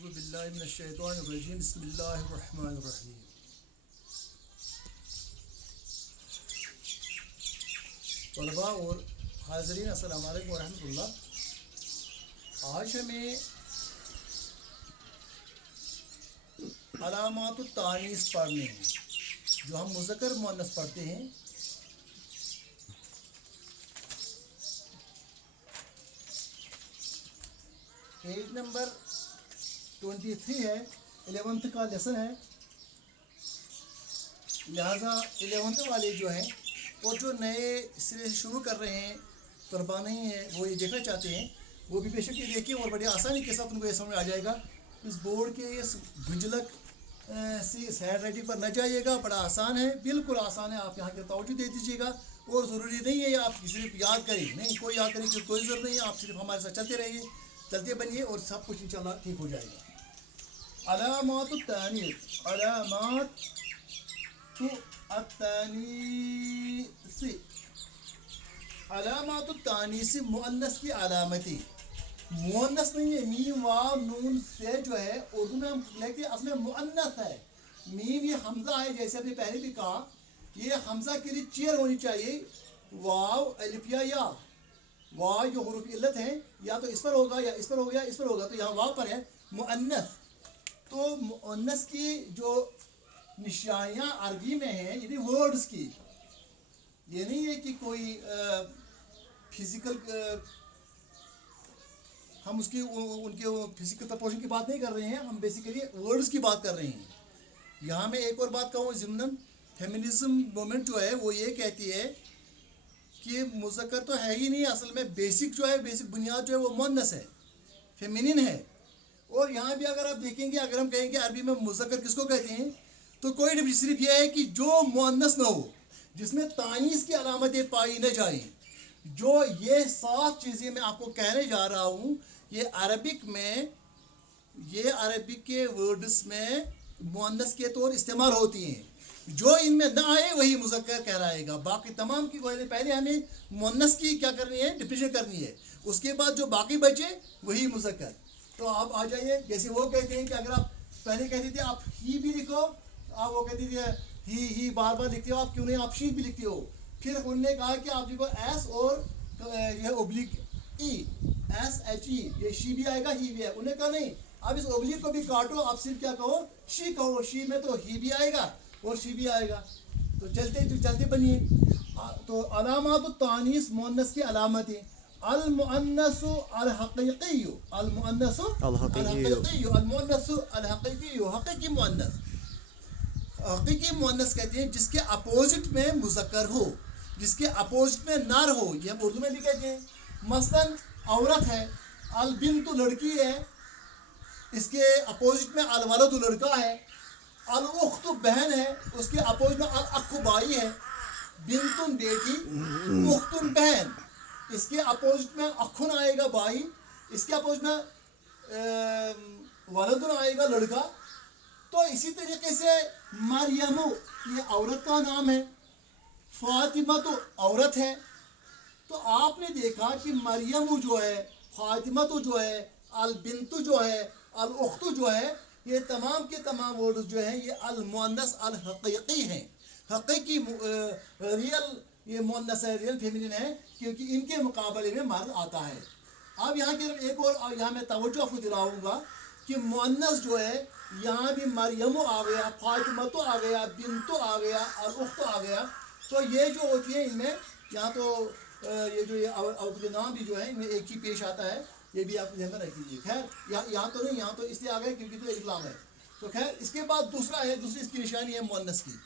أعوذ بالله من الشيطان الرجيم بسم الله الرحمن الرحيم طلبا اور حاضرین السلام علیکم ورحمۃ اللہ. آج ہمیں علامات التانیث پڑھنے ہیں جو ہم مذکر مؤنث پڑھتے ہیں. پیج نمبر 23 ہے, 11th کا لیسن ہے. لہذا 11th والے جو ہیں اور جو نئے سرے سے شروع کر رہے ہیں طلبا نہیں ہیں, وہ یہ دیکھنا چاہتے ہیں, وہ بھی بے شک یہ دیکھیں اور بڑی آسانی کے ساتھ ان کو یہ سمجھ آ جائے گا. اس بورڈ کے اس گھنجلک سی سیڈ رائٹنگ پر نہ جائیے گا, بڑا آسان ہے, بالکل آسان ہے. آپ یہاں کے توجہ دے دیجیے گا اور ضروری نہیں ہے آپ صرف یاد کریں, نہیں کوئی یاد کرنے کی کوئی ضرورت نہیں ہے. آپ صرف ہمارے ساتھ چلتے رہیے, چلتے بنیے اور سب کچھ انشاءاللہ ٹھیک ہو جائے گا. علامات التانیث, علامات التانیث, علامات التانیث مؤنث کی علامتیں. مؤنث نہیں ہے, میم واو نون سے جو ہے اردو میں ہم لکھتے ہیں اصل میں مؤنث ہے. میم یہ حمزہ ہے, جیسے ہم نے پہلے بھی کہا, یہ حمزہ کے لیے چیئر ہونی چاہیے. واو الف یا واو جو حروف علت ہیں یا تو اس پر ہوگا یا اس پر ہوگا یا اس پر ہوگا, تو یہاں واو پر ہے مؤنث. تو مؤنث کی جو نشانیاں عربی میں ہیں یعنی ورڈز کی, یہ نہیں ہے کہ کوئی فزیکل ہم اس کی ان کے فزیکل پرپورشن کی بات نہیں کر رہے ہیں, ہم بیسیکلی ورڈز کی بات کر رہے ہیں. یہاں میں ایک اور بات کہوں ضمناً, فیمنزم موومنٹ جو ہے وہ یہ کہتی ہے کہ مذکر تو ہے ہی نہیں, اصل میں بیسک جو ہے, بیسک بنیاد جو ہے وہ مؤنث ہے, فیمینن ہے. اور یہاں بھی اگر آپ دیکھیں گے, اگر ہم کہیں گے عربی میں مذکر کس کو کہتے ہیں, تو کوئی نہیں, صرف یہ ہے کہ جو مؤنث نہ ہو, جس میں تانیث کی علامتیں پائی نہ جائیں. جو یہ 7 چیزیں میں آپ کو کہنے جا رہا ہوں, یہ عربک میں, یہ عربک کے ورڈز میں مؤنث کے طور استعمال ہوتی ہیں. جو ان میں نہ آئے وہی مذکر کہلائے گا. باقی تمام کی پہلے ہمیں مؤنث کی کیا کرنی ہے, ڈیفینیشن کرنی ہے, اس کے بعد جو باقی بچے وہی مذکر. تو آپ آ جائیے, جیسے وہ کہتے ہیں کہ اگر آپ پہلے کہتے تھے آپ ہی بھی لکھو, آپ وہ کہتے تھے ہی بار بار لکھتے ہو, آپ کیوں نہیں آپ شی بھی لکھتے ہو. پھر انہوں نے کہا کہ آپ لکھو ایس اور یہ اوبلیک ای, ایس ایچ ای, یہ شی بھی آئے گا ہی بھی ہے. انہوں نے کہا نہیں, آپ اس اوبلیک کو بھی کاٹو, آپ صرف کیا کہو, شی کہو. شی میں تو ہی بھی آئے گا اور شی بھی آئے گا. تو چلتے بنیے. تو علامات التانیث مؤنث کی علامتیں. المؤنث الحقیقی, المؤنث الحقیقی, المؤنث الحقیقی, حقیقی مؤنث. حقیقی مؤنث کہتے ہیں جس کے اپوزٹ میں مذکر ہو, جس کے اپوزٹ میں نر ہو. یہ ہم اردو میں بھی کہتے ہیں. مثلا عورت ہے, البنت لڑکی ہے, اس کے اپوزٹ میں الولد لڑکا ہے. الاخت بہن ہے, اس کے اپوزٹ میں الاخ بھائی ہے. بنتن بیٹی, اختن بہن, اس کے اپوزٹ میں اخن آئے گا بھائی, اس کے اپوزٹ میں ولدن آئے گا لڑکا. تو اسی طریقے سے مریم یہ عورت کا نام ہے, فاطمہ تو عورت ہے. تو آپ نے دیکھا کہ مریم جو ہے, فاطمہ تو جو ہے, البنت جو ہے, الاخت جو ہے, یہ تمام کے تمام ورڈز جو ہیں یہ المؤنث الحقیقی ہیں. حقیقی ریئل یہ مؤنث ہے, ریئل فیمینن ہے, کیونکہ ان کے مقابلے میں مرد آتا ہے. اب یہاں کی ایک اور یہاں میں توجہ آپ کو دلاؤں گا کہ مؤنث جو ہے, یہاں بھی مریم آ گیا, فاطمہ تو آ گیا, بنت آ گیا, الاخت آ گیا. تو یہ جو ہوتی ہے ان میں, یہاں تو یہ جو عورت کے نام بھی جو ہے ان میں ایک ہی پیش آتا ہے, یہ بھی آپ ذہن میں رکھ لیجیے. خیر یہاں تو نہیں, یہاں تو اس لیے آ گئے کیونکہ تو اسلام ہے. تو خیر اس کے بعد دوسرا ہے, دوسری اس کی نشانی ہے مؤنث کی.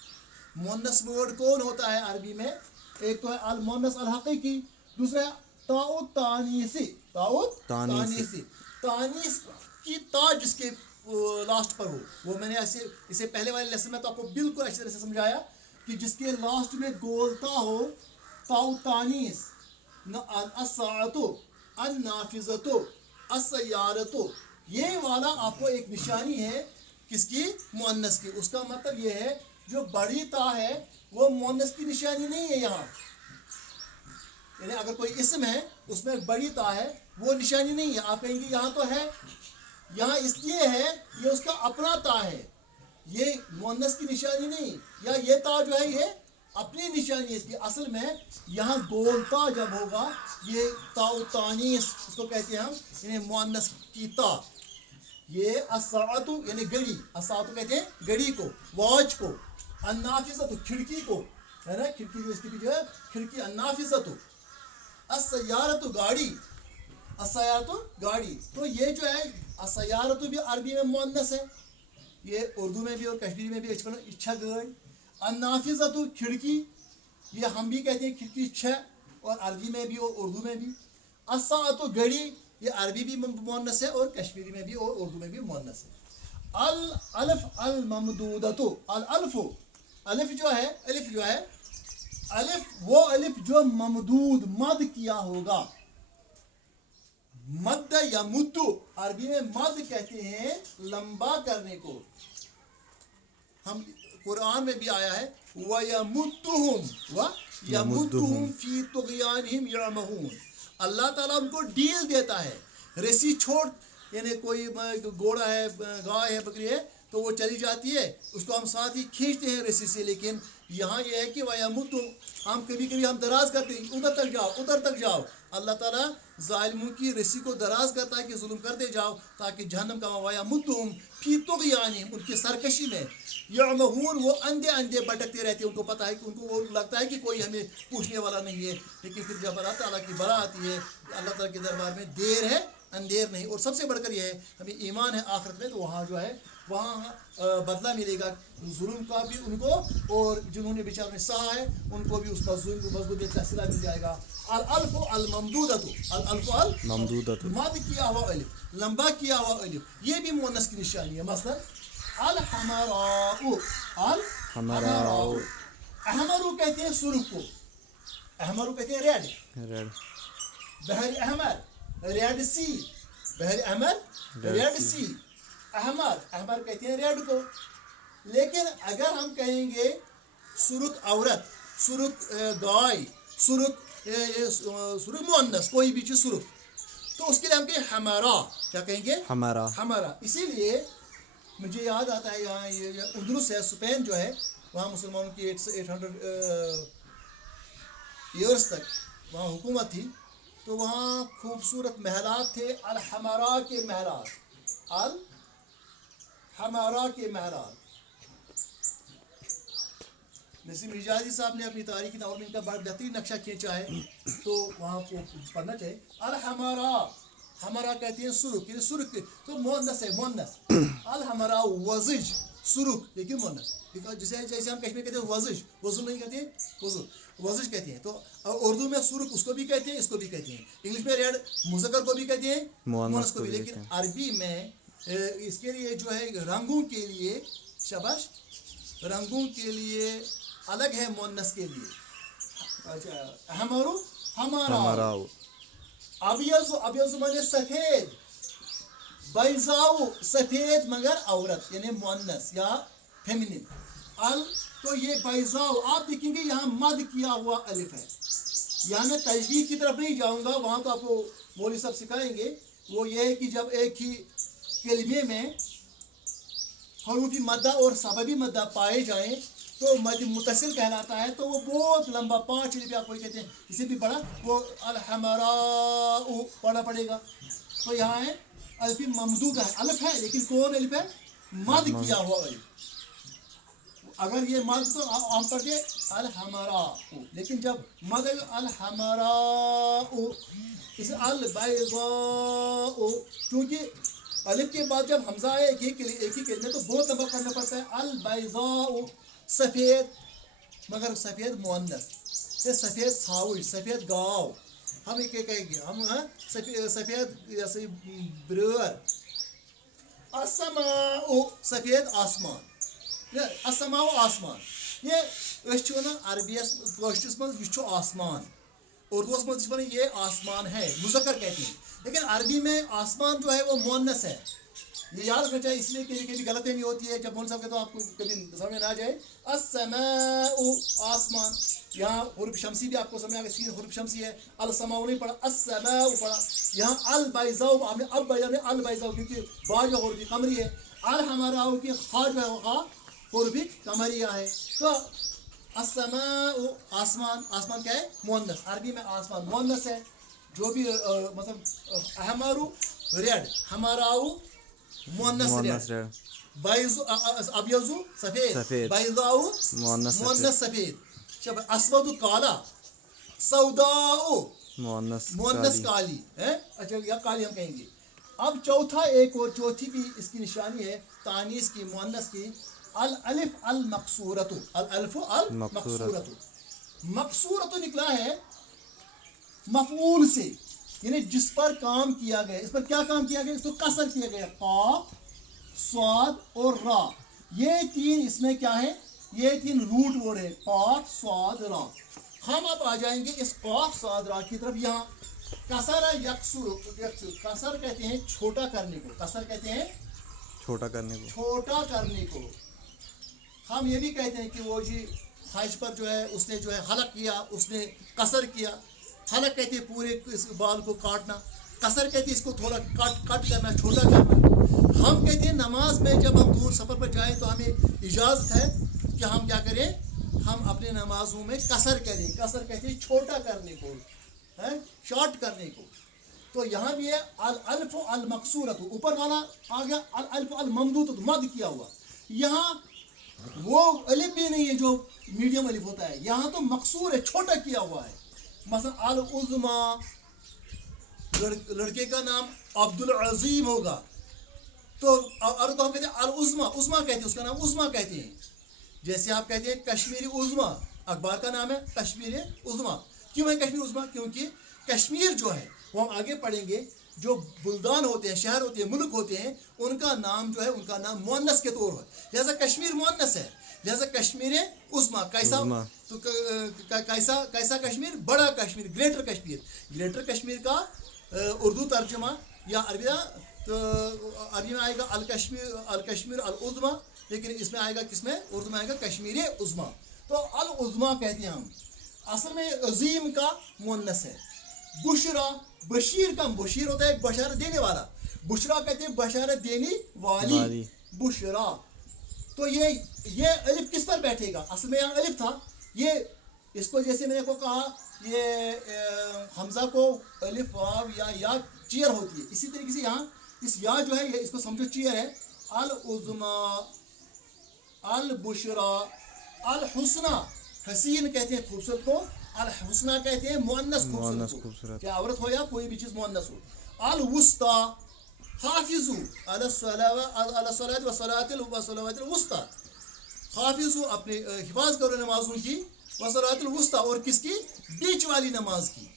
مؤنث ورڈ کون ہوتا ہے عربی میں, ایک تو ہے المؤنث الحقیقی, دوسرا ہے تاء التانیثی. تاء التانیثی, تانیث کی تا جس کے لاسٹ پر ہو. وہ میں نے اسے پہلے والے لیسن میں تو آپ کو بالکل اچھی طرح سے سمجھایا کہ جس کے لاسٹ میں گولتا ہو, تاء التانیث, الساعۃ, النافذۃ, السیارۃ, یہ والا آپ کو ایک نشانی ہے کس کی, مؤنث کی. اس کا مطلب یہ ہے جو بڑی تا ہے وہ مؤنث کی نشانی نہیں ہے یہاں. یعنی اگر کوئی اسم ہے اس میں بڑی تا ہے, وہ نشانی نہیں ہے. آپ کہیں گے یہاں تو ہے, यहाँ इसलिए है, ये उसका अपना ता है, ये मुअन्नस की निशानी नहीं, या ये ता जो है ये अपनी निशानी है इसकी। असल में यहाँ गोलता जब होगा, ये तानीस इसको कहते हैं हम, यानी मुअन्नस की ता। ये असातु यानी घड़ी, असातु कहते हैं घड़ी को, वॉच को, अन्नाफिज़तु खिड़की को, है ना, खिड़की जो इसके पीछे है खिड़की, अन्नाफिज़तु, अस्सयारतु गाड़ी, अस्सयारतु गाड़ी। तो ये जो है अस्सयारतु भी अरबी में मुअन्नस है, ये उर्दू में भी और कश्मीरी में भी इच्छा गाड़ी। अन्नाफिज़तु खिड़की, ये हम भी कहते हैं खिड़की छह, और अरबी में भी और उर्दू में भी। अस्सातु घड़ी, ये अरबी भी मुअन्नस है और कश्मीरी में भी और उर्दू में भी मुअन्नस है। अल अल्फ अल ममदूदतु, अल अल्फु, अलिफ जो है, अलिफ जो है, अलिफ वो अलिफ जो ममदूद मद किया होगा। मद या मुद्दु, अरबी में मद कहते हैं लंबा करने को। हम कुरान में भी आया है, व यमुद्दुहुम फी तुग़यानिहिम यअमहून, अल्लाह ताला उनको डील देता है, रस्सी छोड़, यानी कोई घोड़ा है, गाय है, बकरी है, तो वो चली जाती है, उसको हम साथ ही खींचते हैं रस्सी से। लेकिन यहाँ ये है कि वयमुद्दु, हम कभी कभी हम दराज करते हैं, उधर तक जाओ, उधर तक जाओ। अल्लाह ताला जालिमों की रस्सी को दराज करता है कि जुल्म करते जाओ ताकि जहन्नम का वयमुद्दुहुम फी तुग़यानिहिम, उनकी सरकशी में, यअमहून वो अंधे अंधे भटकते रहते हैं। उनको पता है कि उनको वो लगता है कि कोई हमें पूछने वाला नहीं है, लेकिन फिर जब अल्लाह ताला की बला आती है, अल्लाह ताला के दरबार में देर है अंधेर नहीं। और सबसे बढ़कर यह है, हमें ईमान है आखिरत में, तो वहाँ जो है वहाँ बदला मिलेगा जुल्म का भी उनको, और जिन्होंने बेचारों ने सहा है उनको भी उसका मजबूत का सिला मिल जाएगा। अल अल्फु अल ममदूदतु, अल अल्फु अल ममदूदतु, मद किया हुआ अलिफ, लंबा किया हुआ अलिफ, ये भी मुअन्नस की निशानी है। मसलन अल हमाराउ, अल हमाराउ, अहमरु कहते हैं सुर्ख को, अहमरु कहते हैं रेड, रेड, बहर अहमर रेड सी, बहर अहमर रेड सी, अहमर, अहमर कहते हैं रेड को। लेकिन अगर हम कहेंगे सुर्ख औरत, सुर्ख गाय, सुर्ख मुअन्नस, कोई भी चीज सुर्ख, तो उसके लिए हम कहें हमारा, क्या कहेंगे, हमारा, हमारा। इसीलिए मुझे याद आता है, यहाँ ये उर्दूस है, स्पेन जो है, वहाँ मुसलमानों की 800 ईयर्स तक वहाँ हुकूमत थी, तो वहाँ खूबसूरत महलात थे, अल हमारा के महलात, अल हमारा के महलात। नसीम हिजाजी साहब ने अपनी तारीख किताब में इनका बड़ा बेहतरीन नक्शा खींचा है, तो वहाँ को पढ़ना चाहिए। अल हमारा, हमारा कहते हैं सुर्ख, ये सुर्ख तो मुअन्नस है, मुअन्नस। अल हमारा वज़िज, सुर्ख लेकिन मुअन्नस, जैसे जैसे हम कश्मीर कहते हैं वज़िज, वज़ुल नहीं कहते हैं, वज़ुल, वज़िज कहते हैं। तो उर्दू में सुर्ख उसको भी कहते हैं, इसको भी कहते हैं। इंग्लिश में रेड मुज़क्कर को भी कहते हैं, मुअन्नस को भी। लेकिन अरबी में इसके लिए जो है रंगों के लिए, शाबाश, रंगों के लिए अलग है मुअन्नस के लिए। अच्छा, हमारू, हमारा, अबियज़, अबियज़ माने सफेद, बैज़ाउ सफेद मगर औरत यानी मुअन्नस या फेमिनिन। अल, तो ये बैज़ाउ, आप देखेंगे यहाँ मद किया हुआ अलिफ है। यहाँ मैं तजवीज़ की तरफ नहीं जाऊँगा, वहाँ तो आपको मौलवी साहब सिखाएंगे। वो ये है कि जब एक ही कलिमे में हरूफी मद्दा और सबबी मद्दा पाए जाएं तो मद मुतसिल कहलाता है। तो वो बहुत लंबा 5 अलिफ आप वही कहते हैं, इसे भी पढ़ा, वो अल हमारा पढ़ना पड़ेगा। तो यहाँ है अलिफ ममदूद है, अलिफ है लेकिन कौन अलिफ है, मद किया हुआ अलिफ। अगर ये मद तो आम तौर पे अल हमारा, लेकिन जब मद अल हमारा, इस अल बैज़ा, क्योंकि अलिफ के बाद जब हमजा है एक ही कलिमे तो बहुत लंबा करना पड़ता है। अल बैज़ा सफ़ेद, मगर सफ़ेद मुअन्नस, सफ़ेद साउल, सफ़ेद गाँव, हम एक कहेंगे हम सफ़ेद जैसे ब्रेयर। असमाउ सफ़ेद आसमान, असमाउ आसमान, ये अरबियस कौशस मज यह आसमान, उर्दूस मज ये आसमान है, मुज़क्कर कहते हैं। लेकिन अरबी में आसमान जो है वो मुअन्नस है, ये याद रखना चाहिए, इसलिए कि कभी गलतफहमी होती है जब बोल सकते तो आपको कभी समझ में ना जाए। अस्समाउ आसमान, यहाँ हुर्फ शमसी भी आपको समझ में आ गया, सीन हुर्फ शमसी है। अल समाउ नहीं पढ़ा, अस्समाउ पढ़ा। यहाँ अल बैज़ाउ आपने अब बैज़ा ने अल बैज़ाउ, क्योंकि बा जो हुर्फ कमरी है, अल हमाराउ की खा जो है खा हुर्फ कमरिया है। तो अस्समाउ आसमान, आसमान क्या है? मुअन्नस, अरबी में आसमान मुअन्नस है। जो भी मतलब हमारू रेड, हमाराउ मुअन्नस रेड, बैज़ु अबयज़ु सफेद, बैज़ाउ मुअन्नस सफेद, जब अस्वदु काला, सौदाउ मुअन्नस काली है। अच्छा या काली हम कहेंगे। अब चौथा एक और चौथी भी इसकी निशानी है तानीस की, मुअन्नस की, अल अलिफ अल मकसूरतु, अल अलिफ अल मकसूरतु। मकसूरतु निकला है मफऊल से, यानी जिस पर काम किया गया। इस पर क्या काम किया गया? इसको कसर किया गया। काफ, स्वाद और रा, ये तीन इसमें क्या है? ये तीन रूट वर्ड है, काफ, स्वाद, रा। हम अब आ जाएंगे इस काफ, स्वाद, रा की तरफ। यहाँ कसर यक्सुर, कसर कहते हैं छोटा करने को, कसर कहते हैं छोटा करने को। हम ये भी कहते हैं कि वो जी हज पर जो है उसने जो है हलक किया, उसने कसर किया। हलक कहते हैं पूरे इस बाल को काटना, कसर कहते हैं इसको थोड़ा कट करना, छोटा करना। हम कहते हैं नमाज में जब हम दूर सफ़र पर जाएं तो हमें इजाज़त है कि हम क्या करें, हम अपने नमाजों में कसर करें। कसर कहते हैं छोटा करने को, है शॉर्ट करने को। तो यहाँ भी है अल अल्फ अल मकसूरत, ऊपर वाला आ गया अल अल्फ अल ममदूद, मद किया हुआ। यहाँ वो अलिफ भी नहीं है जो मीडियम अलिफ होता है, यहाँ तो मकसूर है, छोटा किया हुआ है। मसलन अल उज़्मा, लड़के का नाम अब्दुल अजीम होगा तो और तो हम कहते हैं अल उज़्मा, उज़्मा कहते हैं, उसका नाम उज़्मा कहते हैं। जैसे आप कहते हैं कश्मीरी उज़्मा, अखबार का नाम है कश्मीरी उज़्मा। क्यों है कश्मीर उज़्मा? क्योंकि कश्मीर जो है वो हम आगे पढ़ेंगे, जो बुल्दान होते हैं, शहर होते हैं, मुल्क होते हैं, उनका नाम जो है उनका नाम मुअन्नस के तौर है। लिहाजा कश्मीर मुअन्नस है, लिहाजा कश्मीर उज़्मा। कैसा तो कैसा कश्मीर? बड़ा कश्मीर, ग्रेटर कश्मीर। ग्रेटर कश्मीर का उर्दू तर्जुमा या अरबी, तो अरबी में आएगा अल कश्मीर अल उज़्मा, लेकिन इसमें आएगा किसमें? उर्दू में आएगा कश्मीर उज़्मा। तो अल उज़्मा कहते हैं हम। असल में अजीम का मुअन्नस है। बुशरा, बशीर का, बशीर होता है बशारत देने वाला, बुशरा कहते हैं बशारत देने वाली, बुशरा। तो ये अलिफ किस पर बैठेगा? असल में यहाँ अलिफ था, ये इसको जैसे मैंने को कहा ये हमजा को अलिफ वाव या चीयर होती है, इसी तरीके से यहाँ इस या जो है ये इसको समझो चीयर है। अल उज़्मा, अल बुशरा, अल हुस्ना, हसीन कहते हैं खूबसूरत को, अल हुस्ना कहते हैं मुअन्नस खूबसूरत, चाहे औरत हो या कोई भी चीज मुअन्नस हो। अल वुस्ता, हाफिजू अला सलात व सलातिल वुस्ता, हाफिजू अपने हिफाज करो नमाजों की, व सलातिल वुस्ता और किसकी? बीच वाली नमाज की।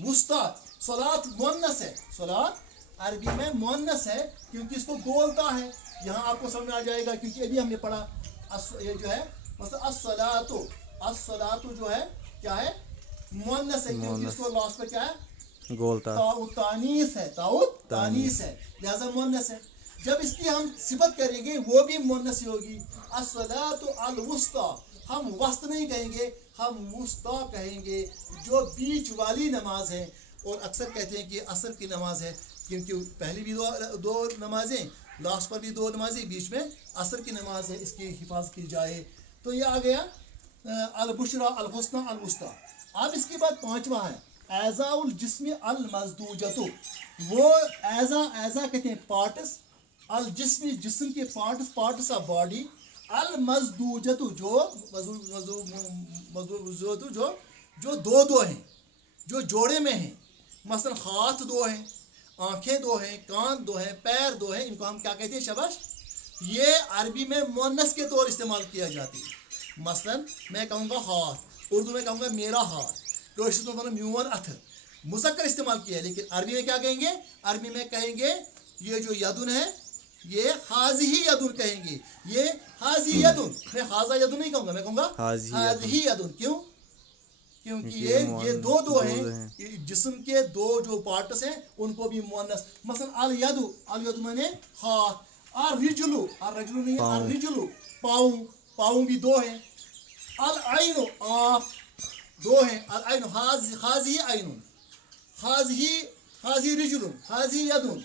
वुस्ता, सलात मुअन्नस है, सलात अरबी में मुअन्नस है क्योंकि इसको बोलता है। यहाँ आपको समझ में आ जाएगा क्योंकि अभी हमने पढ़ा ये जो है मतलब अस्सलातु जो है क्या है? मुअन्नस है, क्योंकि इसको लास्ट पे क्या है? गोलता, तानीस है, तानीस है, लिहाजा मुअन्नस है। जब इसकी हम सिफत करेंगे वो भी मुअन्नस ही होगी। अस्सलातु अल वुस्ता, हम वस्त नहीं कहेंगे, हम वुस्ता कहेंगे, जो बीच वाली नमाज है। और अक्सर कहते हैं कि असर की नमाज है क्योंकि पहली भी दो नमाजें, लास्ट पर भी दो नमाजें, बीच में असर की नमाज है, इसकी हिफाजत की जाए। तो ये आ गया अल बुशरा अल हुस्ना अल वुस्ता। अब इसके बाद पांचवा है ऐज़ाउल जिस्म अल मज़दूजतु। वो ऐज़ा कहते हैं पार्ट्स, अल जिस्म जिस्म के पार्ट्स ऑफ बॉडी, अल मज़दूजतु जो दो हैं, जो जोड़े में हैं। मसलन हाथ दो हैं, आंखें दो हैं, कान दो हैं, पैर दो हैं, इनको हम क्या कहते हैं? शबाश। ये अरबी में मुअन्नस के तौर इस्तेमाल किया जाती है। मसलन मैं कहूँगा हाथ, उर्दू में कहूँगा मेरा हाथ, कोशिश में म्यून अथ, मुज़क्कर इस्तेमाल किया है, लेकिन अरबी में क्या कहेंगे? अरबी में कहेंगे ये जो यदुन है ये हाज़िही यदुन कहेंगे, ये हाज़ी यदुन। मैं हाज़ा यदुन नहीं कहूँगा, मैं कहूँगा हाज़िही यदुन। क्यों? क्योंकि ये दो हैं, जिस्म के दो जो पार्ट्स हैं उनको भी मुअन्नस, मसलन अल यदु माने हाथ, और रिजलु नहीं है, अल रिजलु पाँव भी दो हैं, अल आइनु आँख दो हैं, अल आइनु हाज़ी आइनुन, हाज़ी रिजलुन, हाज़ी यदुन।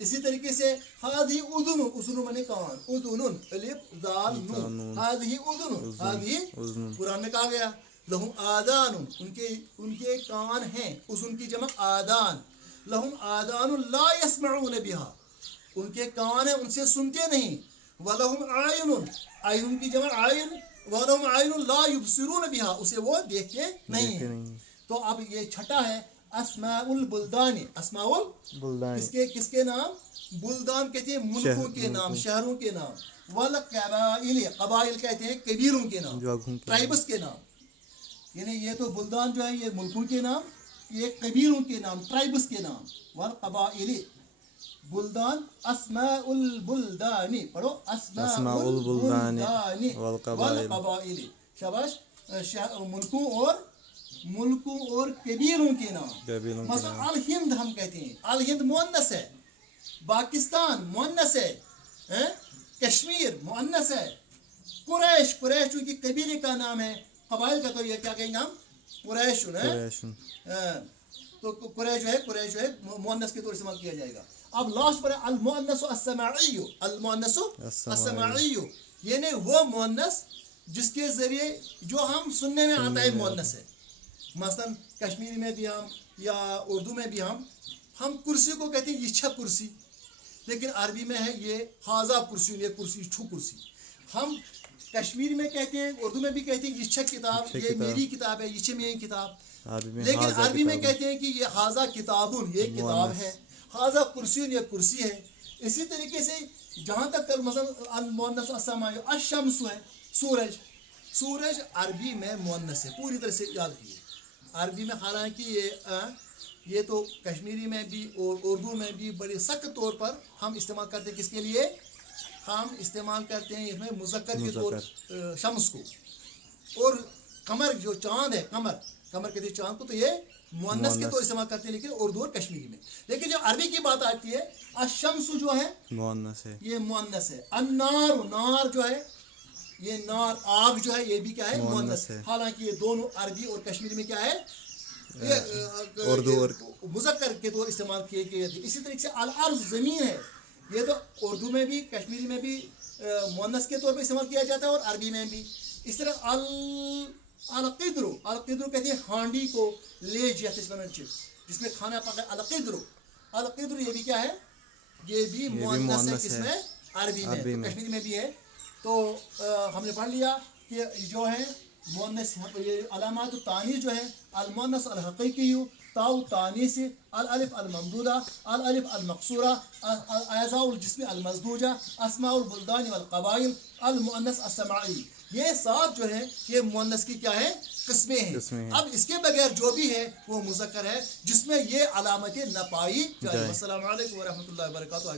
इसी तरीके से हाज़ी उज़ुन माने कान, उज़ुनुन अलिफ दाल नून, हाज़ी उज़ुन, हाज़ी कुरान में कहा गया। लहुम आदानुन, उनके कान हैं, उज़ुन की जमा आदान, लहुम आदानुन ला यस्मऊन बिहा, उनके कान हैं उनसे सुनते नहीं, वलहुम आयुनुन, आयुन की जमा आयुन, वलहुम आयुनुन ला युबसिरून बिहा, उसे वो देखते नहीं हैं। तो अब ये छठा है अस्माउल बुल्दानी, अस्माउल बुल्दानी किसके नाम? बुल्दान कहते हैं मुल्कों के नाम, शहरों के नाम, वल कबाइल कहते हैं कबीलों के नाम, ट्राइब्स के नाम। यानी ये तो बुल्दान जो है ये मुल्कों के नाम, ये कबीलों के नाम, ट्राइब्स के नाम, वल कबाइली बुल्दान अस्माउल बुल्दानी, पढ़ो अस्माउल बुल्दानी वल कबाइली, शाबाश, मुल्कों और कबीलों के नाम। मतलब अल हिंद हम कहते हैं, अल हिंद मुअन्नस है, पाकिस्तान मुअन्नस है, कश्मीर मुअन्नस है, कुरैश चूंकि कबीले का नाम है, कबाइल का तो ये क्या कहेंगे हम? कुरैश है, तो कुरैश जो है मुअन्नस के तौर इस्तेमाल किया जाएगा। अब लास्ट पर अल मुअन्नसु अस्समाइयु, अल मुअन्नसु अस्समाइयु, यानी वो मुअन्नस जिसके जरिए जो हम सुनने में आता है मुअन्नस है। मसलन कश्मीरी में भी हम या उर्दू में भी हम कुर्सी को कहते हैं यिच्छा कुर्सी, लेकिन अरबी में है ये हाजा कुर्सी, ये कुर्सी छू कुर्सी। हम कश्मीरी में कहते हैं, उर्दू में भी कहते हैं यिच्छा किताब, ये मेरी किताब है, यिच्छे मेरी किताब, लेकिन अरबी में कहते हैं कि ये हाजा किताबुन, ये किताब है, हाजा कुर्सी, ये कुर्सी है। इसी तरीके से जहाँ तक मसलन अल मुअन्नस अस्समाइयु, अश-शम्स है सूरज अरबी में मुअन्नस है, पूरी तरह से याद रखिए। अरबी में हालांकि ये तो कश्मीरी में भी और उर्दू में भी बड़े सख्त तौर पर हम इस्तेमाल करते हैं। किसके लिए हम इस्तेमाल करते हैं? इसमें मुज़क्कर के तौर शम्स को, और कमर जो चांद है, कमर कहते हैं चांद को, तो ये मुअन्नस के तौर इस्तेमाल करते हैं, लेकिन उर्दू और कश्मीरी में। लेकिन जब अरबी की बात आती है, अश-शम्स जो है मुअन्नस है, ये मुअन्नस है। नार जो है, ये नार आग जो है, ये भी क्या है? मुअन्नस है। हालांकि ये दोनों अरबी और कश्मीरी में क्या है? ये उर्दू और मुज़क्कर के तौर इस्तेमाल किए गए थे। इसी तरीके से अल अर्ज़ ज़मीन है, ये तो उर्दू में भी कश्मीरी में भी मुअन्नस के तौर पर इस्तेमाल किया जाता है और अरबी में भी। इस तरह अल क़िद्रु कहते हैं हांडी को, लेज या जिसमें खाना पका, अल क़िद्रु ये भी क्या है? ये भी मुअन्नस है। किसमें? अरबी में। तो कश्मीरी में भी है। तो हमने पढ़ लिया कि जो है मुअन्नस, ये अलामात तानीस जो है, अल मुअन्नस अल हक़ीक़ी, ताउ तानीस, अल अलिफ अल ममदूदा, अल अलिफ अल मक़सूरा, अज़ाउल जिस्म अल मज़दूजा, अस्माउल बुल्दान वल क़बाइल, अल मुअन्नस अस्समाई। ये सात जो है ये मुअन्नस की क्या है? किस्में हैं। अब इसके बगैर जो भी है वो मुज़क्कर है, जिसमें ये अलामतें न पाई जाए। अस्सलामु अलैकुम व रहमतुल्लाहि व बरकातुहू।